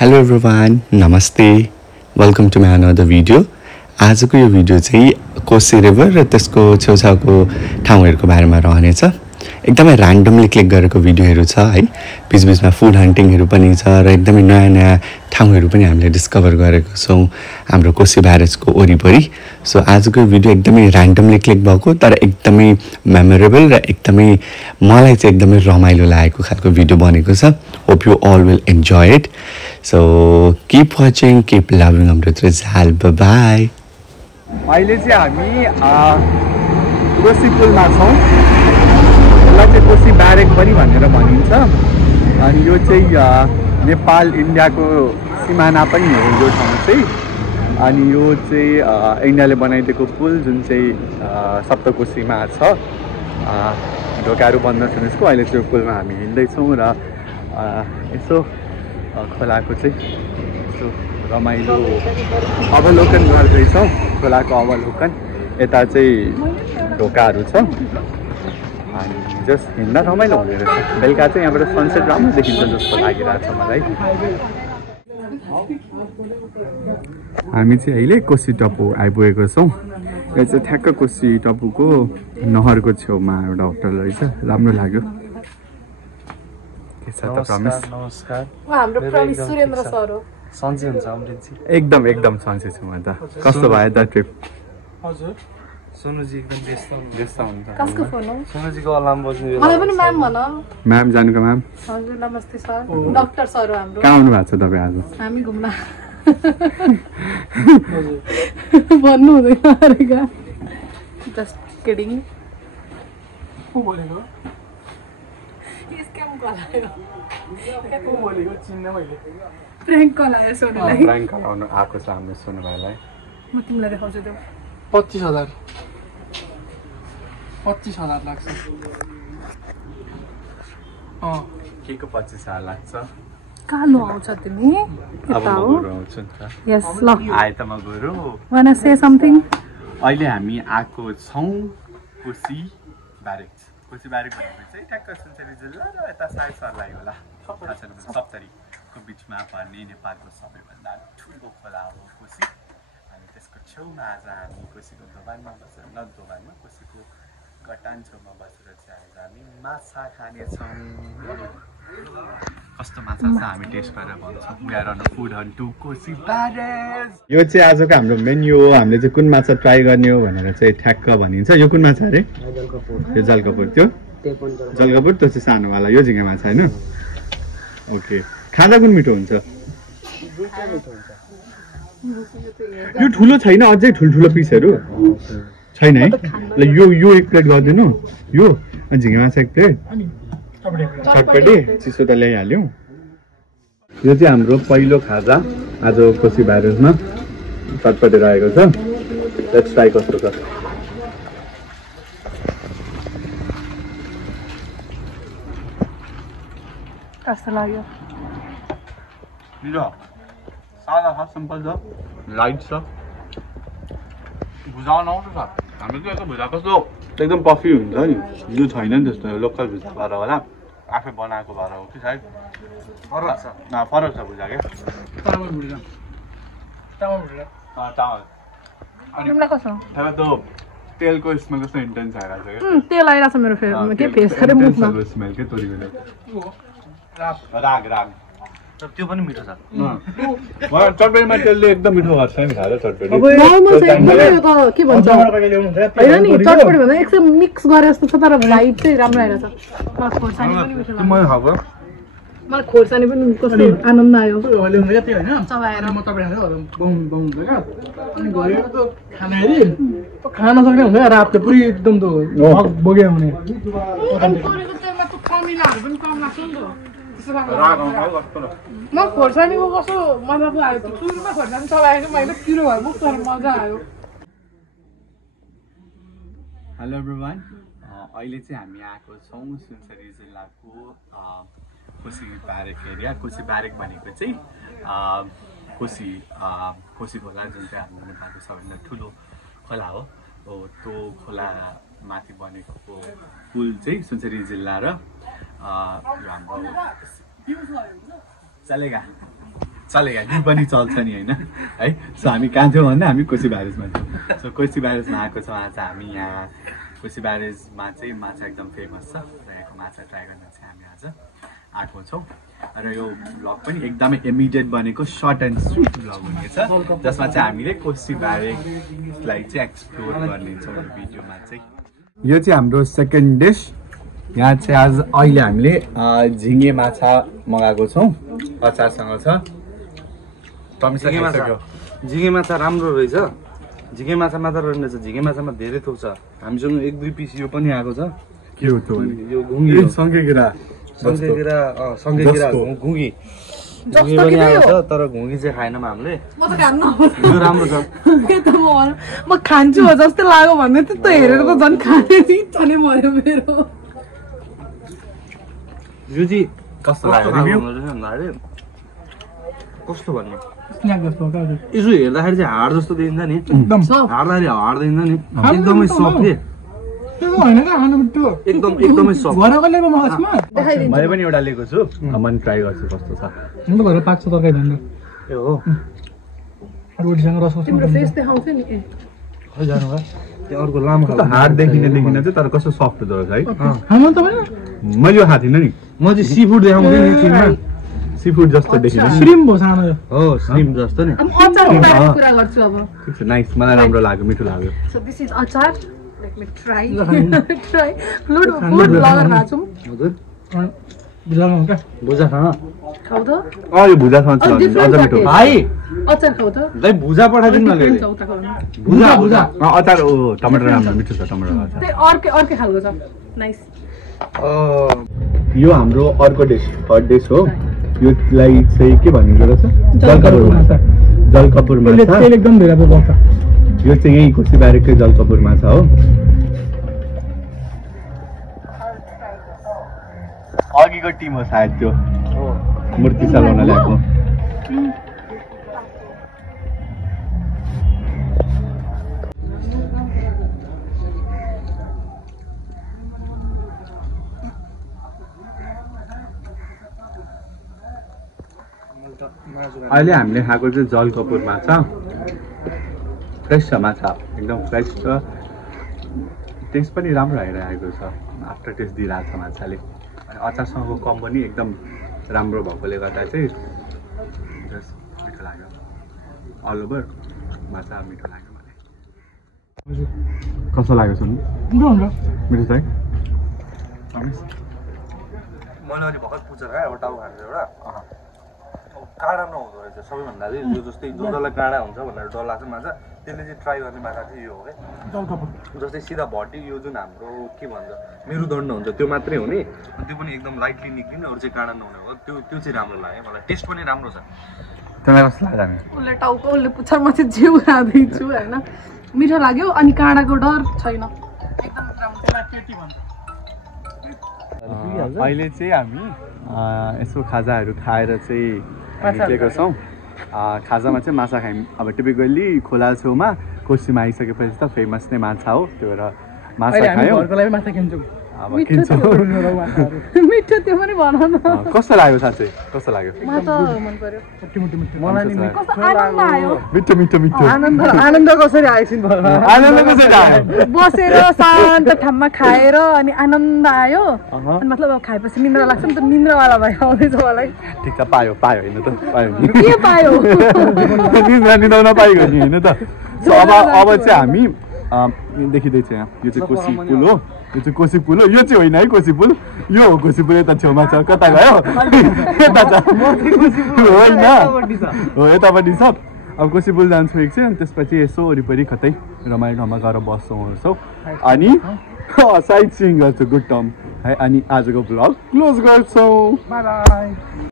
Hello everyone नमस्ते welcome to my another video. आजको यो भिडियो चाहिँ कोसी रिभर र त्यसको छेउछाउको ठाउँहरूको बारेमा रहनेछ। एकदमै र्यान्डमली क्लिक गरेको भिडियोहरू छ है, बिचबिचमा फुड हन्टिङहरू पनि छ र एकदमै नयाँ नयाँ ठाउँहरू पनि हामीले डिस्कभर गरेको छौँ हाम्रो कोसी ब्यारेजको वरिपरि। सो आजको भिडियो एकदमै र्यान्डमली क्लिक भएको तर एकदमै मेमोरेबल र एकदमै मलाई चाहिँ एकदमै रमाइलो लागेको खालको भिडियो बनेको छ। Hope you all will enjoy it. So keep watching, keep loving Amrit Rijal. Bye. अहिले चाहिँ हामी कोसी पुलमा छौँ। यसलाई चाहिँ कोसी ब्यारेक पनि भनेर भनिन्छ। अनि यो चाहिँ नेपाल इन्डियाको सिमाना पनि हो यो ठाउँ चाहिँ। अनि यो चाहिँ इन्डियाले बनाइदिएको पुल जुन चाहिँ सप्तकोसीमा छ। ढोकाहरू बन्द छन् यसको। अहिले चाहिँ यो पुलमा हामी हिँड्दैछौँ र यसो खोलाको चाहिँ यसो रमाइलो अवलोकन गर्दैछौँ। खोलाको अवलोकन। यता चाहिँ ढोकाहरू छ अनि जस्ट हिँड्दा रमाइलो हुँदो रहेछ। बेलुका चाहिँ यहाँबाट सनसेट राम्रो देखिन्छ जस्तो लागिरहेको छ मलाई। हामी चाहिँ अहिले कोसी टपु आइपुगेको छौँ। यो चाहिँ ठ्याक्क कोसी टपुको नहरको छेउमा एउटा होटल रहेछ। राम्रो लाग्यो। के छ त प्रमिस? नमस्कार। हाम्रो प्रमिस सुरेन्द्र सर हो। सन्चै हुन्छ अमृतजी? एकदम सन्चै छु म त। कस्तो भयो त ट्रिप? हजुर सोनुजी एकदम व्यस्त हुन्छ। कसको फोन हो? सोनुजीको अलार्म बज्ने बेला। मलाई पनि म्याम भन। म्याम जानुको म्याम? हजुर नमस्ते सर। डाक्टर सर हो हाम्रो। कहाँ आउनु भएको छ तपाईँ आज? हामी घुम्न। भन्नु हुँदैन अरेगा। Just kidding. को बोलेको? स्क्याम गलायो। को बोलेको चिन्न मैले। प्र्याङ्क गलायो सोनुलाई। ब्याङ्क आउनु आएको छ हाम्रो सोनु भाइलाई। म तिमीलाई देखाउँछु त्यो। 25,000 25,000 लाग्छ। के को 25,000 लाग्छ? कालो आउँछ तिमी? अब म गोरु आउँछु नि त। यस ल। आए त म गोरु। वाना से समथिङ? अहिले हामी आएको छौँ कोसी ब्यारेक। कोसी ब्यारेक भनेको चाहिँ ट्याक्क सुनसरी जिल्ला र यता सायद सर्लाही होला। सप्तरीको बिचमा पर्ने नेपालको सबैभन्दा ठुलो खोला हो कोसी। अनि त्यसको छेउमा आज हामी कोसीको दोभानमा बसेर दोभानमा कोसीको कटान छेउमा बसेर चाहिँ आज हामी माछा खानेछौँ। कस्तो माछा छ हामी टेस्ट गरेर भन्छौँ। We are on food hunt to Kosi barrage. यो चाहिँ आजको हाम्रो मेन्यु हो। हामीले चाहिँ कुन माछा ट्राई गर्ने हो भनेर चाहिँ ठ्याक्क भनिन्छ। यो कुन माछा अरे? यो जलकपुर। त्यो जलकपुर त्यो चाहिँ सानोवाला। यो झिङ्गा माछा होइन? ओके। खाँदा कुन मिठो हुन्छ? यो ठुलो छैन? अझै ठुल्ठुलो पिसहरू छैन है? ल यो एक प्लेट गरिदिनु। यो झिङ्गा माछा एक प्लेट। चटपटी चिसो त ल्याइहाल्यौँ। यो चाहिँ हाम्रो पहिलो खाजा आज कोसी ब्यारेजमा। चटपटी रहेको छ। लेट्स ट्राई कस्तो छ। कस्तो लाग्यो? मिठो सादा छ, सिम्पल छ, लाइट छ। भुजा नआउँछ छ। हाम्रो चाहिँ यस्तो भुजा कस्तो एकदम पफी हुन्छ नि। यो छैन नि त्यस्तो। लोकल भुजा भएर होला, आफै बनाएको भएर हो कि सायद फरक छ भुजा क्या। चामल तिमीलाई कस्तो? ठ्याक्क त्यो तेलको स्मेल कस्तो इन्टेन्स आइरहेको छ क्या। तेल आइरहेको छ मेरो के फेस अरे मुखमा। स्मेल के तोरीको राग राग। त्यो पनि मिठो छ। चटपटीमा तेलले एकदम मिठो गर्छ नि खाएर चटपटी। नर्मल चाहिँ यो त के भन्छ होइन नि, चटपटी भन्दा एकछिन मिक्स गरे जस्तो छ तर भाइब चाहिँ राम्रो आइरहेछ। मलाई खोर्सानी पनि मिठो लाग्यो। मैले खाएको मलाई खोर्सानी पनि कस्तो आनन्द आयो चबाएर। खाना सक्ने हुन्छ रात त पुरै एकदम त बग्यो हुने। म खोर्सानीको कस्तो मजा पो आयो। सुरुमा खोर्सानी चलाएको मैले पिरो भएर मुख तर मजा आयो। Hello everyone. अहिले चाहिँ हामी आएको छौँ सुनसरी जिल्लाको Koshi barrack area. Koshi barrack भनेको चाहिँ कोसी खोला जुन चाहिँ हाम्रो नेपालको सबैभन्दा ठुलो खोला हो। त्यो खोला माथि बनेको पुल चाहिँ सुनसरी जिल्ला र यो हाम्रो चलेगा चलेगा नि पनि चल्छ नि होइन है। सो हामी कहाँ थियौँ भन्दा हामी कोसी ब्यारेजमा थियौँ। सो कोसी ब्यारेजमा आएको छौँ आज हामी यहाँ। कोसी ब्यारेजमा चाहिँ माछा एकदम फेमस छ र यहाँको माछा ट्राई गर्न चाहिँ हामी आज आएको छौँ। र यो भ्लग पनि एकदमै इमिडिएट बनेको सर्ट एन्ड स्विट भ्लग हुनेछ, जसमा चाहिँ हामीले कोसी ब्यारेजलाई चाहिँ एक्सप्लोर गर्नेछौँ यो भिडियोमा चाहिँ। यो चाहिँ हाम्रो सेकेन्ड डिस। यहाँ चाहिँ आज अहिले हामीले झिङ्गे माछा मगाएको छौँ, अचारसँग छ। झिङ्गे माछा राम्रो रहेछ। झिङ्गे माछा मात्र रहेछ, झिङ्गे माछामा धेरै थोक छ। हामीसँग 1-2 पिस यो पनि आएको छ। के हो त्यो? यो घुङ्गी सङ्केगिरा घुङ्गी पनि आएको छ, तर घुङ्गी चाहिँ खाएनौँ हामीले। म त खान्न, यो राम्रो छ। म खान्छु जस्तै लाग्यो भन्दै त्यस्तो हेरेर त झन् खाने इच्छा नै मर्यो मेरो। यो चाहिँ कस्तो लाग्यो? कस्तो भन्नु, स्न्याक जस्तो हो क्या यसो हेर्दाखेरि चाहिँ हाड जस्तो देखिन्छ नि, एकदम हाड्दाखेरि हाड देखिन्छ नि, एकदमै सफ्ट के त्यो होइन क्या खानु मिठो एकदमै सफ्ट। घरको ल्याएको मगजमा मैले पनि एउटा लिएको छु, म पनि ट्राई गर्छु कस्तो छ। म त घरमा पाक्छ तरकारी धन्दा ए हो रोटीसँग रस तिम्रो फेस देखाउँथ्यो नि। खै जानु भयो त्यो अर्को लामो कस्तो हार्ड देखिने चाहिँ, तर कस्तो सफ्ट हुँदो रहेछ है। खानु तपाईँ मैले यो खाएको थिइनँ नि। म चाहिँ सी फुड देखाउँथेँ नि फिल्ममा। सी फुड जस्तो देखिने। श्रिम भयो सानो यो हो स्लिम जस्तो नि। अब अचार उतारेको कुरा गर्छु अब। ठिक छ, नाइस, मलाई राम्रो लाग्यो, मिठो लाग्यो। So this is अचार। Let me try. Try. Food blogger भएको छौँ। हजुर बुझाउनु हो क्या भुजा खान खाऊ त। यो भुजासँग चाहिँ अझ मिठो। भाइ अचार खाऊ त। दाइ भुजा पठाइदिनु न Different छ उताको भन्दा। भुजा अचार टमाटर राम्रो मिठो छ, टमाटर अचार। त्यही अर्कै खालको छ। नाइस। यो हाम्रो अर्को डिस, थर्ड डिस हो। योलाई चाहिँ के भनिन्छ रहेछ? जलकपुर माछा। जलकपुर माछा तेल एकदम धेरै पर्छ। यो चाहिँ यही कोसी ब्यारेककै जलकपुर माछा हो। अघिको टिम हो सायद त्यो, मूर्ति चलाउन ल्याएको। अहिले हामीले खाएको चाहिँ जलकपुर माछा। फ्रेस छ माछा, एकदम फ्रेस छ। टेस्ट पनि राम्रो आइरहेको छ, आफ्टर टेस्ट दिइरहेको छ माछाले। अनि अचारसँगको कम्बो पनि एकदम राम्रो भएकोले गर्दा चाहिँ जस्ट मिठो लाग्यो। अल ओभर माछा मिठो लाग्यो मलाई। कस्तो लाग्यो सुन्नु? मिठो हुन्छ मिठो छ है? मैले अहिले भर्खर पुच्छर खाएँ, अब टाउ खान्छ एउटा काँडा नहुँदो रहेछ सबैभन्दा चाहिँ। यो जस्तै जो जसलाई काँडा हुन्छ भनेर डर लाग्छ माछा, त्यसले चाहिँ ट्राई गर्ने माछा चाहिँ यो हो क्या जलकपुर। जस्तै सिधा भट्टी यो जुन हाम्रो के भन्छ मेरुदण्ड हुन्छ त्यो मात्रै हुने, त्यो पनि एकदम लाइटली निक्लिने, अरू चाहिँ काँडा नहुने हो। त्यो चाहिँ राम्रो लाग्यो मलाई, टेस्ट पनि राम्रो छ। त्यसलाई कस्तो लाग्यो? हामी उसले टाउको उसले पुच्छरमा चाहिँ जिउ खाँदैछु होइन। मिठो लाग्यो अनि काँडाको डर छैन। एकदम राम्रो। अहिले चाहिँ हामी यसो खाजाहरू खाएर चाहिँ निक्लेको छौँ। खाजामा चाहिँ माछा खायौँ। अब टिपिकल्ली खोला छेउमा कोसीमा आइसकेपछि त फेमस नै माछा हो, त्यो भएर माछा खायौँ। घरको लागि माछा किन्छौँ। अब किन्छौँ। मिठो त्यो पनि भन न। कस्तो लाग्यो साँच्चै? कस्तो लाग्यो? मलाई त मन पर्यो। मलाई नि कस्तो आनन्द आयो। मिठो मिठो मिठो। आनन्द कसरी आएछिन् आनन्द कसरी आयो? बसेर शान्त ठाउँमा खाएर अनि आनन्द आयो। अनि मतलब अब खाएपछि निन्द्रा लाग्छ नि त, निन्द्रावाला भयो आउँदैछ मलाई। ठिक छ, पायो होइन त, पायो नि। के पायो? निन्द्रा निदाउन पाइगयो नि होइन त। अब चाहिँ हामी देखिँदैछ यहाँ, यो चाहिँ कोसी पुल हो। यो चाहिँ कोसी पुल हो, यो चाहिँ होइन है कोसी पुल, यो हो कोसी पुल। यता छेउमा छ, कता गयो? यता छ होइन, हो यतापट्टि छ। अब कोसी पुल जान्छु एकछिन, अनि त्यसपछि यसो वरिपरि कतै रमाइलो ठाउँमा गएर बस्छौँ ओर्छौँ अनि साइट सिइङ गर्छु गुड टर्म है। अनि आजको भ्लग क्लोज गर्छौँ। By by.